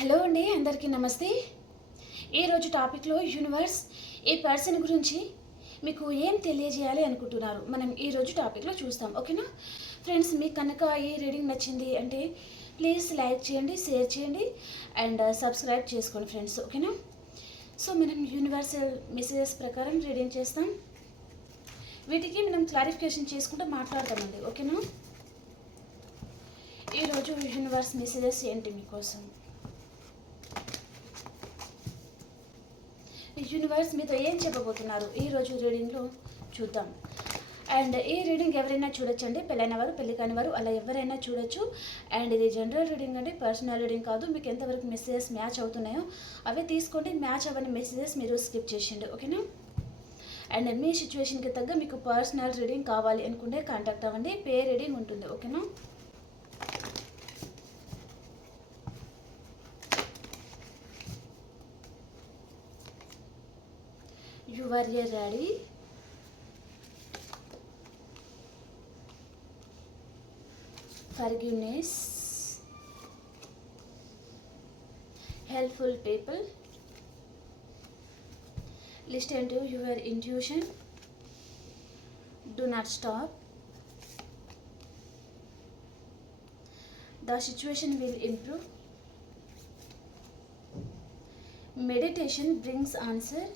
Hello అండి, అందరికీ నమస్తే. ఈరోజు టాపిక్లో యూనివర్స్ ఈ పర్సన్ గురించి మీకు ఏం తెలియజేయాలి అనుకుంటున్నారు మనం ఈరోజు టాపిక్లో చూస్తాం. ఓకేనా ఫ్రెండ్స్, మీకు కనుక ఈ రీడింగ్ నచ్చింది అంటే ప్లీజ్ లైక్ చేయండి, షేర్ చేయండి అండ్ సబ్స్క్రైబ్ చేసుకోండి ఫ్రెండ్స్. ఓకేనా. సో మనం యూనివర్సల్ మెసేజెస్ ప్రకారం రీడింగ్ చేస్తాం. వీటికి మనం క్లారిఫికేషన్ చేసుకుంటూ మాట్లాడతామండి. ఓకేనా. ఈరోజు యూనివర్స్ మెసేజెస్ ఏంటి మీకోసం, యూనివర్స్ మీతో ఏం చెప్పబోతున్నారు ఈరోజు రీడింగ్లో చూద్దాం. అండ్ ఈ రీడింగ్ ఎవరైనా చూడొచ్చండి, పెళ్ళైన వారు పెళ్ళి కాని వారు అలా ఎవరైనా చూడొచ్చు. అండ్ ఇది జనరల్ రీడింగ్ అండి, పర్సనల్ రీడింగ్ కాదు. మీకు ఎంతవరకు మెసేజెస్ మ్యాచ్ అవుతున్నాయో అవే తీసుకోండి, మ్యాచ్ అవ్వని మెసేజెస్ మీరు స్కిప్ చేసిండు. ఓకేనా. అండ్ మీ సిచ్యువేషన్కి తగ్గ మీకు పర్సనల్ రీడింగ్ కావాలి అనుకుంటే కాంటాక్ట్ అవ్వండి, పే రీడింగ్ ఉంటుంది. ఓకేనా. You are ready. Forgiveness. Helpful people. Listen to your intuition. Do not stop. The situation will improve. Meditation brings answer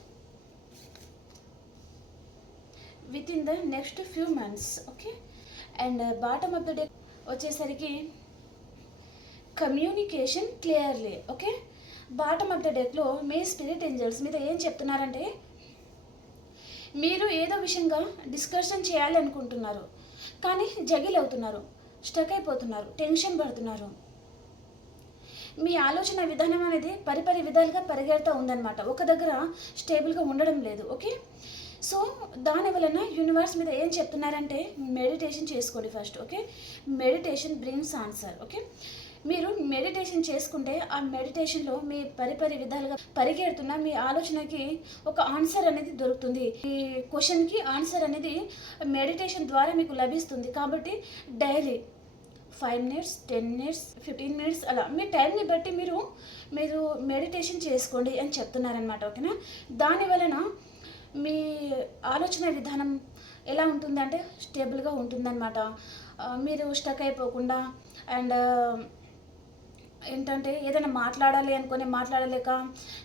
within the next few months. Okay. And bottom of the deck వచ్చేసరికి communication clearly. Okay. Bottom of the డెక్లో మీ spirit angels మీద ఏం చెప్తున్నారంటే, మీరు ఏదో విషయంగా discussion చేయాలి అనుకుంటున్నారు కానీ జగిల్ అవుతున్నారు, స్టక్ అయిపోతున్నారు, టెన్షన్ పడుతున్నారు. మీ ఆలోచన విధానం అనేది పరిపరి విధాలుగా పరిగెడుతూ ఉందన్నమాట, ఒక దగ్గర స్టేబుల్గా ఉండడం లేదు. ఓకే. సో దాని వలన యూనివర్స్ మీద ఏం చెప్తున్నారంటే మెడిటేషన్ చేసుకోండి first. Okay. Meditation brings answer. Okay. మీరు మెడిటేషన్ చేసుకుంటే ఆ మెడిటేషన్లో మీ పరిపరి విధాలుగా పరిగెడుతున్న మీ ఆలోచనకి ఒక ఆన్సర్ అనేది దొరుకుతుంది. ఈ క్వశ్చన్కి ఆన్సర్ అనేది మెడిటేషన్ ద్వారా మీకు లభిస్తుంది. కాబట్టి డైలీ 5 minutes, 10 minutes, 15 minutes అలా మీ టైంని బట్టి మీరు మెడిటేషన్ చేసుకోండి అని చెప్తున్నారనమాట. ఓకేనా. దాని వలన మీ ఆలోచన విధానం ఎలా ఉంటుందంటే స్టేబుల్గా ఉంటుందన్నమాట. మీరు స్టక్ అయిపోకుండా అండ్ ఏంటంటే ఏదైనా మాట్లాడాలి అనుకుని మాట్లాడలేక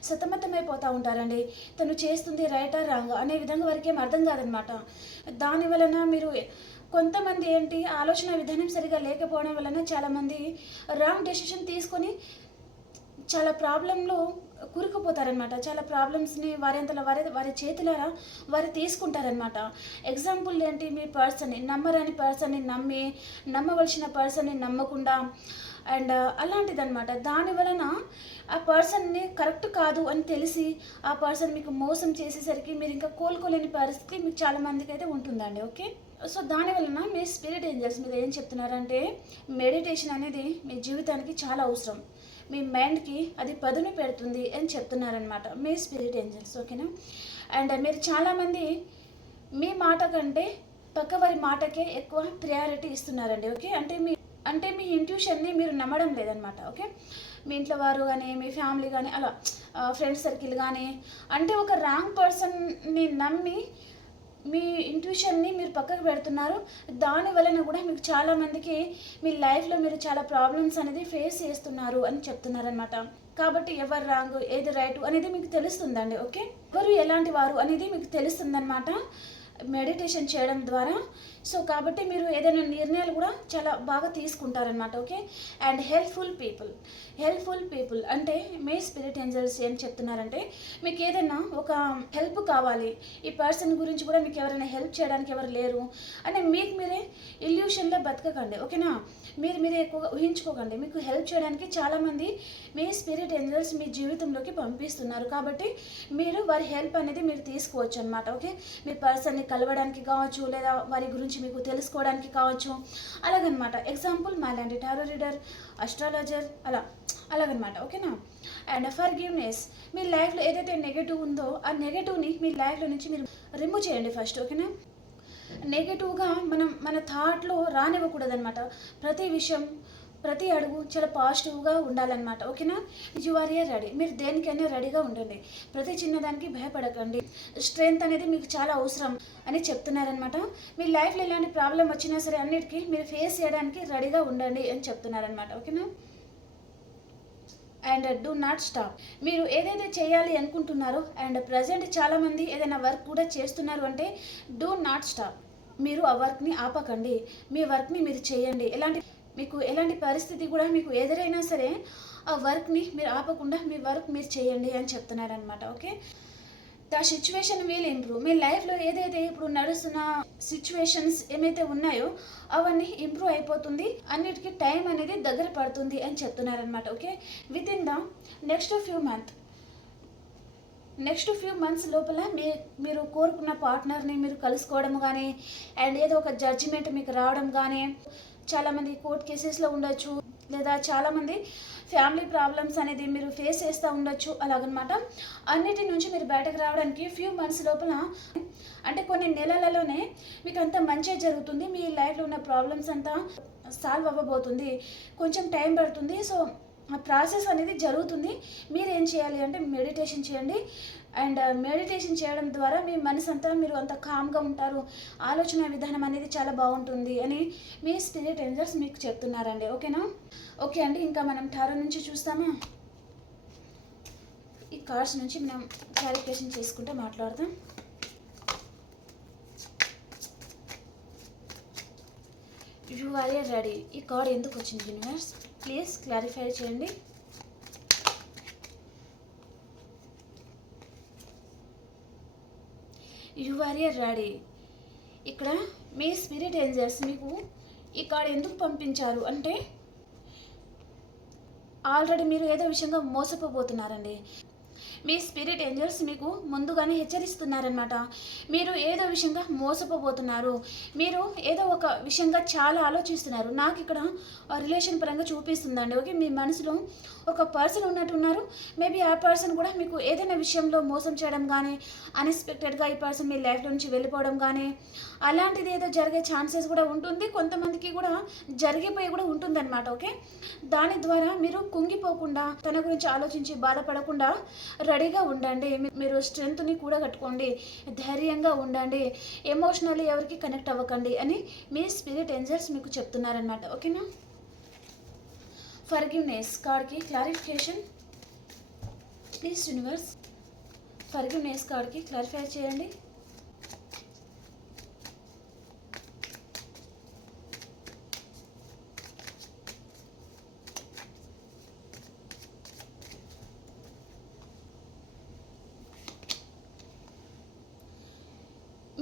సతమతమైపోతూ ఉంటారండి. తను చేస్తుంది రైటా రాంగ్ అనే విధంగా వారికి ఏం అర్థం కాదనమాట. దాని వలన మీరు కొంతమంది ఏంటి ఆలోచన విధానం సరిగా లేకపోవడం వలన చాలామంది రాంగ్ డెసిషన్ తీసుకొని చాలా ప్రాబ్లంలో కూరుకుపోతారనమాట. చాలా ప్రాబ్లమ్స్ని వారి వారి చేతులారా వారు తీసుకుంటారనమాట. ఎగ్జాంపుల్ ఏంటి, మీ పర్సన్ని నమ్మరాని పర్సన్ని నమ్మవలసిన పర్సన్ని నమ్మకుండా అండ్ అలాంటిదన్నమాట. దాని వలన ఆ పర్సన్ని కరెక్ట్ కాదు అని తెలిసి ఆ పర్సన్ మీకు మోసం చేసేసరికి మీరు ఇంకా కోలుకోలేని పరిస్థితి మీకు చాలామందికి అయితే ఉంటుందండి. ఓకే. సో దాని వలన మీ స్పిరిట్ ఏంజల్స్ మీద ఏం చెప్తున్నారంటే మెడిటేషన్ అనేది మీ జీవితానికి చాలా అవసరం, మీ మైండ్కి అది పదును పెడుతుంది అని చెప్తున్నారనమాట మీ స్పిరిట్ ఏంజల్స్. ఓకేనా. అండ్ మీరు చాలామంది మీ మాట కంటే పక్కవారి మాటకే ఎక్కువ ప్రయారిటీ ఇస్తున్నారండి. ఓకే. అంటే మీ ఇంట్యూషన్ని మీరు నమ్మడం లేదనమాట. ఓకే. మీ ఇంట్లో వారు కానీ మీ ఫ్యామిలీ కానీ అలా ఫ్రెండ్స్ సర్కిల్ కానీ అంటే ఒక రాంగ్ పర్సన్ని నమ్మి మీ ఇంట్యూషన్ని మీరు పక్కకు పెడుతున్నారు. దాని వలన కూడా మీకు చాలామందికి మీ లైఫ్లో మీరు చాలా ప్రాబ్లమ్స్ అనేది ఫేస్ చేస్తున్నారు అని చెప్తున్నారనమాట. కాబట్టి ఎవరు రాంగ్ ఏది రైట్ అనేది మీకు తెలుస్తుందండి. ఓకే. ఎవరు ఎలాంటి వారు అనేది మీకు తెలుస్తుందన్నమాట మెడిటేషన్ చేయడం ద్వారా. సో కాబట్టి మీరు ఏదైనా నిర్ణయాలు కూడా చాలా బాగా తీసుకుంటారనమాట. ఓకే. అండ్ హెల్ప్ఫుల్ పీపుల్ అంటే మీ స్పిరిట్ ఏంజల్స్ ఏం చెప్తున్నారంటే మీకు ఏదైనా ఒక హెల్ప్ కావాలి, ఈ పర్సన్ గురించి కూడా మీకు ఎవరైనా హెల్ప్ చేయడానికి ఎవరు లేరు అని మీకు మీరే ఇల్యూషన్లో బతకకండి. ఓకేనా. మీరే ఎక్కువగా ఊహించుకోకండి. మీకు హెల్ప్ చేయడానికి చాలామంది మీ స్పిరిట్ ఏంజల్స్ మీ జీవితంలోకి పంపిస్తున్నారు. కాబట్టి మీరు వారి హెల్ప్ అనేది మీరు తీసుకోవచ్చు అనమాట. ఓకే. మీ పర్సన్ని కలవడానికి కావచ్చు, లేదా వారి గురించి మీకు తెలుసుకోవడానికి కావచ్చు, అలాగనమాట. ఎగ్జాంపుల్ మాలాంటి టారో రీడర్, అస్ట్రాలజర్ అలాగనమాట. ఓకేనా. అండ్ ఫర్గివ్నెస్, మీ లైఫ్లో ఏదైతే నెగటివ్ ఉందో ఆ నెగటివ్ని మీ లైఫ్లో నుంచి మీరు రిమూవ్ చేయండి ఫస్ట్. ఓకేనా. నెగటివ్గా మన థాట్లో రానివ్వకూడదనమాట. ప్రతి విషయం ప్రతి అడుగు చాలా పాజిటివ్గా ఉండాలన్నమాట. ఓకేనా? You are a ready. మీరు దేనికైనా రెడీగా ఉండండి. ప్రతి చిన్నదానికి భయపడకండి. స్ట్రెంగ్త్ అనేది మీకు చాలా అవసరం అని చెప్తున్నారనమాట. మీ లైఫ్లో ఎలాంటి ప్రాబ్లం వచ్చినా సరే అన్నిటికీ మీరు ఫేస్ చేయడానికి రెడీగా ఉండండి అని చెప్తున్నారనమాట. ఓకేనా? And do not stop. మీరు ఏదైతే చేయాలి అనుకుంటున్నారో అండ్ ప్రజెంట్ చాలామంది ఏదైనా వర్క్ కూడా చేస్తున్నారు అంటే డూ నాట్ స్టాప్. మీరు ఆ వర్క్ని ఆపకండి. మీ వర్క్ని మీరు చేయండి. మీకు ఎలాంటి పరిస్థితి కూడా మీకు ఎదురైనా సరే ఆ వర్క్ని మీరు ఆపకుండా మీ వర్క్ మీరు చేయండి అని చెప్తున్నారనమాట. Okay? The situation will improve. మీ లైఫ్లో ఏదైతే ఇప్పుడు నడుస్తున్న సిచ్యువేషన్స్ ఏమైతే ఉన్నాయో అవన్నీ ఇంప్రూవ్ అయిపోతుంది. అన్నిటికీ టైం అనేది దగ్గర పడుతుంది అని చెప్తున్నారనమాట. Okay? With in the next few months లోపల మీరు కోరుకున్న పార్ట్నర్ని మీరు కలుసుకోవడం కానీ అండ్ ఏదో ఒక జడ్జిమెంట్ మీకు రావడం కానీ, చాలామంది కోర్ట్ కేసెస్లో ఉండొచ్చు, లేదా చాలామంది ఫ్యామిలీ ప్రాబ్లమ్స్ అనేది మీరు ఫేస్ చేస్తూ ఉండొచ్చు. అలాగనమాట. అన్నిటి నుంచి మీరు బయటకు రావడానికి ఫ్యూ మంత్స్ లోపల అంటే కొన్ని నెలలలోనే మీకు అంతా మంచిగా జరుగుతుంది. మీ లైఫ్లో ఉన్న ప్రాబ్లమ్స్ అంతా సాల్వ్ అవ్వబోతుంది. కొంచెం టైం పడుతుంది. సో ఆ ప్రాసెస్ అనేది జరుగుతుంది. మీరు ఏం చేయాలి అంటే మెడిటేషన్ చేయండి. అండ్ మెడిటేషన్ చేయడం ద్వారా మీ మనసు అంతా మీరు అంత కామ్గా ఉంటారు. ఆలోచన విధానం అనేది చాలా బాగుంటుంది అని మీ స్పిరిట్ ఏంజల్స్ మీకు చెప్తున్నారండి. ఓకేనా? ఓకే అండి, ఇంకా మనం టారో నుంచి చూస్తామా? ఈ కార్డ్స్ నుంచి మనం క్లారిఫికేషన్ చేసుకుంటే మాట్లాడదాం. You are a ready. ఈ కార్డ్ ఎందుకు వచ్చింది యూనివర్స్? ప్లీజ్ క్లారిఫై చేయండి. You are a ready. ఇక్కడ మీ స్పిరిట్ ఏంజల్స్ మీకు ఈ కార్డ్ ఎందుకు పంపించారు అంటే ఆల్రెడీ మీరు ఏదో విషయంగా మోసపోతున్నారండి. మీ స్పిరిట్ ఏంజల్స్ మీకు ముందుగానే హెచ్చరిస్తున్నారనమాట. మీరు ఏదో విషయంగా మోసపోతున్నారు. మీరు ఏదో ఒక విషయంగా చాలా ఆలోచిస్తున్నారు. నాకు ఇక్కడ రిలేషన్ పరంగా చూపిస్తుందండి. ఓకే? మీ మనసులో ఒక పర్సన్ ఉన్నట్టున్నారు. మేబీ ఆ పర్సన్ కూడా మీకు ఏదైనా విషయంలో మోసం చేయడం కానీ, అన్ఎక్స్పెక్టెడ్గా ఈ పర్సన్ మీ లైఫ్లో నుంచి వెళ్ళిపోవడం కానీ, అలాంటిది ఏదో జరిగే ఛాన్సెస్ కూడా ఉంటుంది. కొంతమందికి కూడా జరిగిపోయి కూడా ఉంటుందన్నమాట. ఓకే? దాని ద్వారా మీరు కుంగిపోకుండా, తన గురించి ఆలోచించి బాధపడకుండా రెడీగా ఉండండి. మీరు స్ట్రెంగ్త్ని కూడా కట్టుకోండి. ధైర్యంగా ఉండండి. ఎమోషనల్లీ ఎవరికి కనెక్ట్ అవ్వకండి అని మీ స్పిరిట్ ఏంజల్స్ మీకు చెప్తున్నారనమాట. ఓకేనా? ఫర్గివ్నెస్ కార్డ్కి క్లారిఫికేషన్ ప్లీజ్ యూనివర్స్. ఫర్గివ్నెస్ కార్డ్కి క్లారిఫై చేయండి.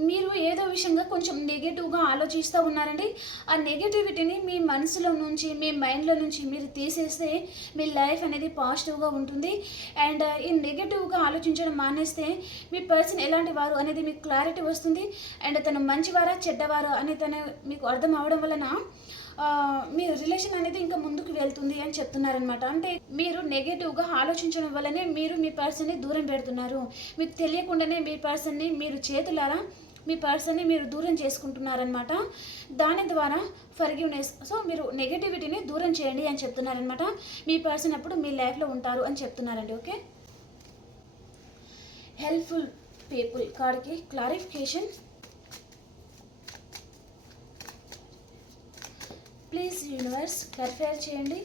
మీరు ఏదో విషయంగా కొంచెం నెగిటివ్గా ఆలోచిస్తూ ఉన్నారండి. ఆ నెగిటివిటీని మీ మనసులో నుంచి, మీ మైండ్లో నుంచి మీరు తీసేస్తే మీ లైఫ్ అనేది పాజిటివ్గా ఉంటుంది. అండ్ ఈ నెగిటివ్గా ఆలోచించడం మానేస్తే మీ పర్సన్ ఎలాంటి వారు అనేది మీకు క్లారిటీ వస్తుంది. అండ్ తను మంచివారా చెడ్డవారా అని తను మీకు అర్థం అవడం వలన మీ రిలేషన్ అనేది ఇంకా ముందుకు వెళ్తుంది అని చెప్తున్నారనమాట. అంటే మీరు నెగిటివ్గా ఆలోచించడం వల్లనే మీరు మీ పర్సన్ని దూరం పెడుతున్నారు. మీకు తెలియకుండానే మీ పర్సన్ని మీరు చేతులారా మీ పర్సన్ని మీరు దూరం చేసుకుంటున్నారనమాట. దాని ద్వారా ఫర్గివ్నెస్, సో మీరు నెగిటివిటీని దూరం చేయండి అని చెప్తున్నారనమాట. మీ పర్సన్ అప్పుడు మీ లైఫ్లో ఉంటారు అని చెప్తున్నారండి. ఓకే? హెల్ప్ఫుల్ పీపుల్ కార్డ్కి క్లారిఫికేషన్ ప్లీజ్ యూనివర్స్ క్లారిఫై చేయండి.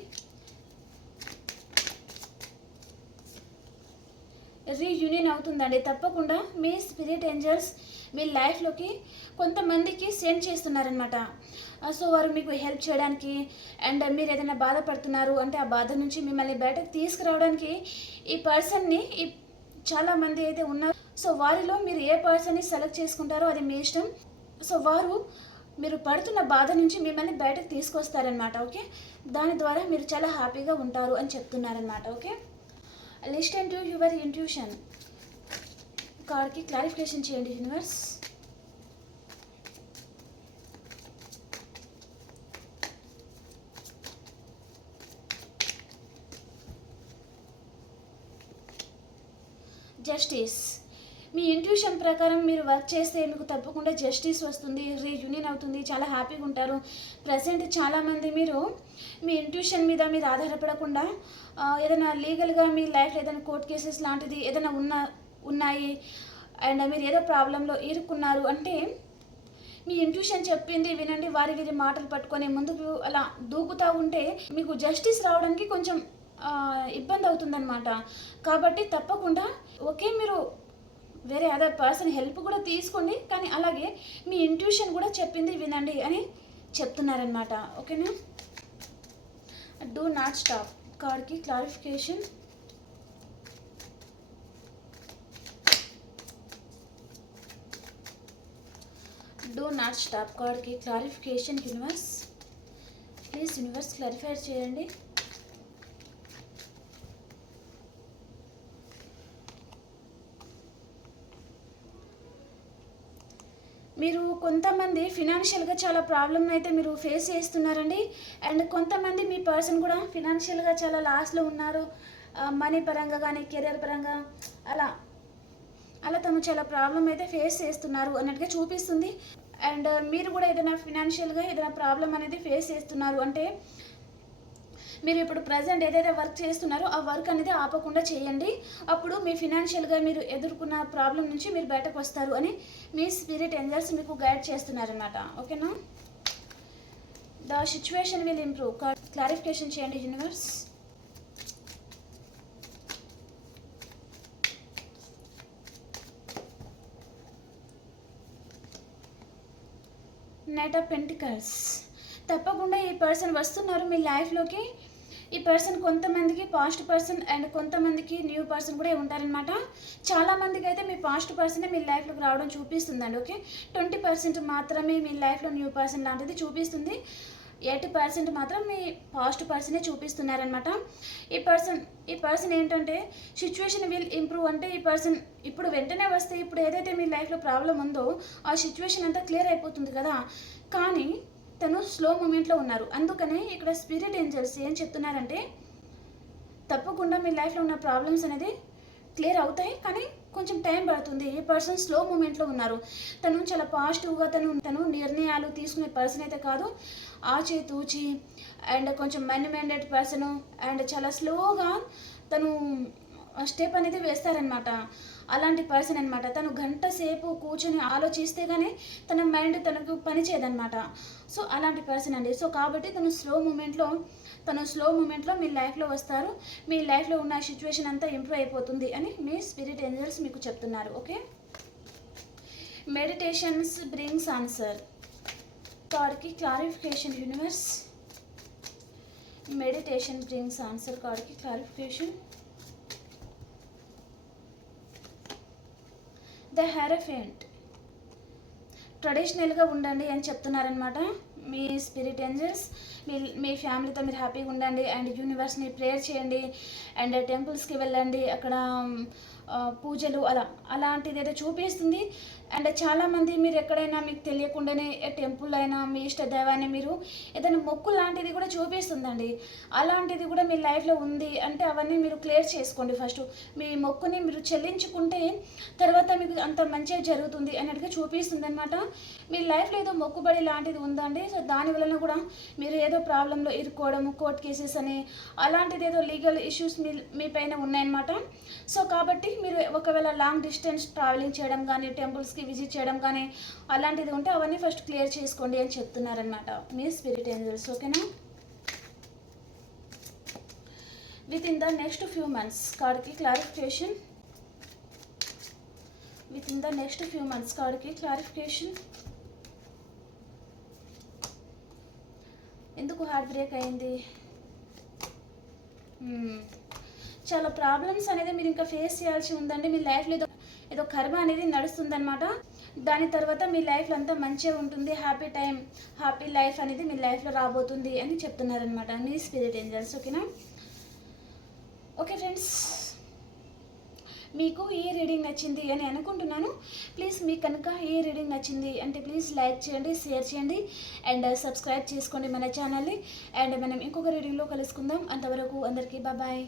రీయూనియన్ అవుతుందండి తప్పకుండా. మీ స్పిరిట్ ఏంజల్స్ మీ లైఫ్లోకి కొంతమందికి సెండ్ చేస్తున్నారనమాట. సో వారు మీకు హెల్ప్ చేయడానికి అండ్ మీరు ఏదైనా బాధపడుతున్నారు అంటే ఆ బాధ నుంచి మిమ్మల్ని బయటకు తీసుకురావడానికి ఈ పర్సన్ని చాలామంది అయితే ఉన్నారు. సో వారిలో మీరు ఏ పర్సన్ని సెలెక్ట్ చేసుకుంటారో అది మీ ఇష్టం. సో వారు మీరు పడుతున్న బాధ నుంచి మిమ్మల్ని బయటకు తీసుకొస్తారనమాట. ఓకే? దాని ద్వారా మీరు చాలా హ్యాపీగా ఉంటారు అని చెప్తున్నారనమాట. ఓకే? లిస్టెన్ టు యువర్ ఇంట్యూషన్ కార్డ్కి క్లారిఫికేషన్ చేయండి యూనివర్స్. జస్టిస్. మీ ఇంట్యూషన్ ప్రకారం మీరు వర్క్ చేస్తే మీకు తప్పకుండా జస్టిస్ వస్తుంది, రీయూనియన్ అవుతుంది, చాలా హ్యాపీగా ఉంటారు. ప్రజెంట్ చాలామంది మీరు మీ ఇంట్యూషన్ మీద మీరు ఆధారపడకుండా ఏదైనా లీగల్గా మీ లైఫ్లో ఏదైనా కోర్ట్ కేసెస్ లాంటిది ఏదైనా ఉన్నాయి అండ్ మీరు ఏదో ప్రాబ్లంలో ఇరుక్కున్నారు అంటే మీ ఇంట్యూషన్ చెప్పింది వినండి, వీరి మాటలు పట్టుకొని ముందుకు అలా దూకుతూ ఉంటే మీకు జస్టిస్ రావడానికి కొంచెం ఇబ్బంది అవుతుందన్నమాట. కాబట్టి తప్పకుండా మీరు వేరే అదర్ పర్సన్ హెల్ప్ కూడా తీసుకోండి, కానీ అలాగే మీ ఇంట్యూషన్ కూడా చెప్పింది వినండి అని చెప్తున్నారనమాట. ఓకేనా. డూ నాట్ స్టాప్ కార్డ్కి క్లారిఫికేషన్. డూ నాట్ స్టాప్ కార్డ్కి clarification. Universe please universe clarify చేయండి. మీరు కొంతమంది ఫినాన్షియల్గా చాలా ప్రాబ్లమ్ అయితే మీరు ఫేస్ చేస్తున్నారండి. అండ్ కొంతమంది మీ పర్సన్ కూడా ఫినాన్షియల్గా చాలా లాస్లో ఉన్నారు, మనీ పరంగా కానీ కెరియర్ పరంగా అలా అలా తను చాలా ప్రాబ్లం అయితే ఫేస్ చేస్తున్నారు అన్నట్టుగా చూపిస్తుంది. అండ్ మీరు కూడా ఏదైనా ఫినాన్షియల్గా ఏదైనా ప్రాబ్లం అనేది ఫేస్ చేస్తున్నారు అంటే మీరు ఇప్పుడు ప్రజెంట్ ఏదైతే వర్క్ చేస్తున్నారో ఆ వర్క్ అనేది ఆపకుండా చేయండి. అప్పుడు మీ ఫినాన్షియల్గా మీరు ఎదుర్కొన్న ప్రాబ్లం నుంచి మీరు బయటకు వస్తారు అని మీ స్పిరిట్ ఏంజల్స్ మీకు గైడ్ చేస్తున్నారనమాట. ఓకేనా. The situation will improve. Clarification చేయండి యూనివర్స్. Knight of pentacles. తప్పకుండా ఈ పర్సన్ వస్తున్నారు మీ లైఫ్లోకి. ఈ పర్సన్ కొంతమందికి పాస్ట్ పర్సన్ అండ్ కొంతమందికి న్యూ పర్సన్ కూడా ఉంటారనమాట. చాలామందికి అయితే మీ పాస్ట్ పర్సనే మీ లైఫ్లోకి రావడం చూపిస్తుందండి. ఓకే. 20% మాత్రమే మీ లైఫ్లో న్యూ పర్సన్ లాంటిది చూపిస్తుంది. 80% మాత్రం మీ పాస్ట్ పర్సనే చూపిస్తున్నారనమాట. ఈ పర్సన్ ఏంటంటే సిచ్యువేషన్ విల్ ఇంప్రూవ్ అంటే ఈ పర్సన్ ఇప్పుడు వెంటనే వస్తే ఇప్పుడు ఏదైతే మీ లైఫ్లో ప్రాబ్లం ఉందో ఆ సిచ్యువేషన్ అంతా క్లియర్ అయిపోతుంది కదా, కానీ తను స్లో మూమెంట్లో ఉన్నారు. అందుకనే ఇక్కడ స్పిరిట్ ఏంజల్స్ ఏం చెప్తున్నారంటే తప్పకుండా మీ లైఫ్లో ఉన్న ప్రాబ్లమ్స్ అనేది క్లియర్ అవుతాయి, కానీ కొంచెం టైం పడుతుంది. ఈ పర్సన్ స్లో మూమెంట్లో ఉన్నారు. తను చాలా పాజిటివ్గా తను నిర్ణయాలు తీసుకునే పర్సన్ అయితే కాదు, ఆచితూచి అండ్ కొంచెం మనీ మైండెడ్ పర్సన్ అండ్ చాలా స్లోగా తను స్టెప్ అనేది వేస్తారనమాట. అలాంటి పర్సన్ అనమాట. తను గంట సేపు కూర్చొని ఆలోచిస్తే కానీ తన మైండ్ తనకు పని చేయదనమాట. సో అలాంటి పర్సన్ అండి. సో కాబట్టి తను స్లో మూమెంట్లో మీ లైఫ్లో వస్తారు. మీ లైఫ్లో ఉన్న సిచ్యువేషన్ అంతా ఇంప్రూవ్ అయిపోతుంది అని మీ స్పిరిట్ ఏంజల్స్ మీకు చెప్తున్నారు. ఓకే. మెడిటేషన్స్ బ్రింగ్స్ ఆన్సర్ కార్డ్కి clarification universe. Meditation brings answer కార్డ్కి క్లారిఫికేషన్. The hierophant. ట్రెడిషనల్గా ఉండండి అని చెప్తున్నారనమాట మీ స్పిరిట్ ఏంజల్స్. మీ ఫ్యామిలీతో మీరు హ్యాపీగా ఉండండి అండ్ యూనివర్స్ని ప్రేయర్ చేయండి అండ్ టెంపుల్స్కి వెళ్ళండి, అక్కడ పూజలు అలాంటిది ఏదో చూపిస్తుంది. అండ్ చాలామంది మీరు ఎక్కడైనా మీకు తెలియకుండానే టెంపుల్ అయినా మీ ఇష్ట దైవాన్ని మీరు ఏదైనా మొక్కు లాంటిది కూడా చూపిస్తుందండి. అలాంటిది కూడా మీ లైఫ్లో ఉంది అంటే అవన్నీ మీరు క్లియర్ చేసుకోండి. ఫస్ట్ మీ మొక్కుని మీరు చెల్లించుకుంటే తర్వాత మీకు అంత మంచిగా జరుగుతుంది అన్నట్టుగా చూపిస్తుంది అనమాట. మీ లైఫ్లో ఏదో మొక్కుబడి లాంటిది ఉందండి. సో దానివలన కూడా మీరు ఏదో ప్రాబ్లంలో ఇరుక్కోవడము, కోర్ట్ కేసెస్ అని అలాంటిది ఏదో లీగల్ ఇష్యూస్ మీ పైన ఉన్నాయన్నమాట. సో కాబట్టి మీరు ఒకవేళ లాంగ్ డిస్టెన్స్ ట్రావెలింగ్ చేయడం కానీ టెంపుల్స్కి విజిట్ చేయడం కానీ అలాంటిది ఉంటే అవన్నీ ఫస్ట్ క్లియర్ చేసుకోండి అని చెప్తున్నారనమాట మీ స్పిరిట్ ఏంజల్స్. ఓకేనా. Within the next few months కార్డ్కి clarification. Within the next few months కార్డ్కి క్లారిఫికేషన్. ఎందుకు హార్ట్ బ్రేక్ అయింది? చాలా ప్రాబ్లమ్స్ అనేది మీరు ఇంకా ఫేస్ చేయాల్సి ఉందండి. మీ లైఫ్లో ఏదో కర్మ అనేది నడుస్తుందన్నమాట. దాని తర్వాత మీ లైఫ్లో అంతా మంచిగా ఉంటుంది, హ్యాపీ లైఫ్ అనేది మీ లైఫ్లో రాబోతుంది అని చెప్తున్నారనమాట మీ స్పిరిట్ ఏంజల్స్. ఓకేనా. ఓకే ఫ్రెండ్స్, మీకు ఈ రీడింగ్ నచ్చింది అని అనుకుంటున్నాను. ప్లీజ్ మీకు కనుక ఈ రీడింగ్ నచ్చింది అంటే ప్లీజ్ లైక్ చేయండి, షేర్ చేయండి అండ్ సబ్స్క్రైబ్ చేసుకోండి మన ఛానల్ని. అండ్ మనం ఇంకొక రీడింగ్లో కలుసుకుందాం. అంతవరకు అందరికీ బాయ్.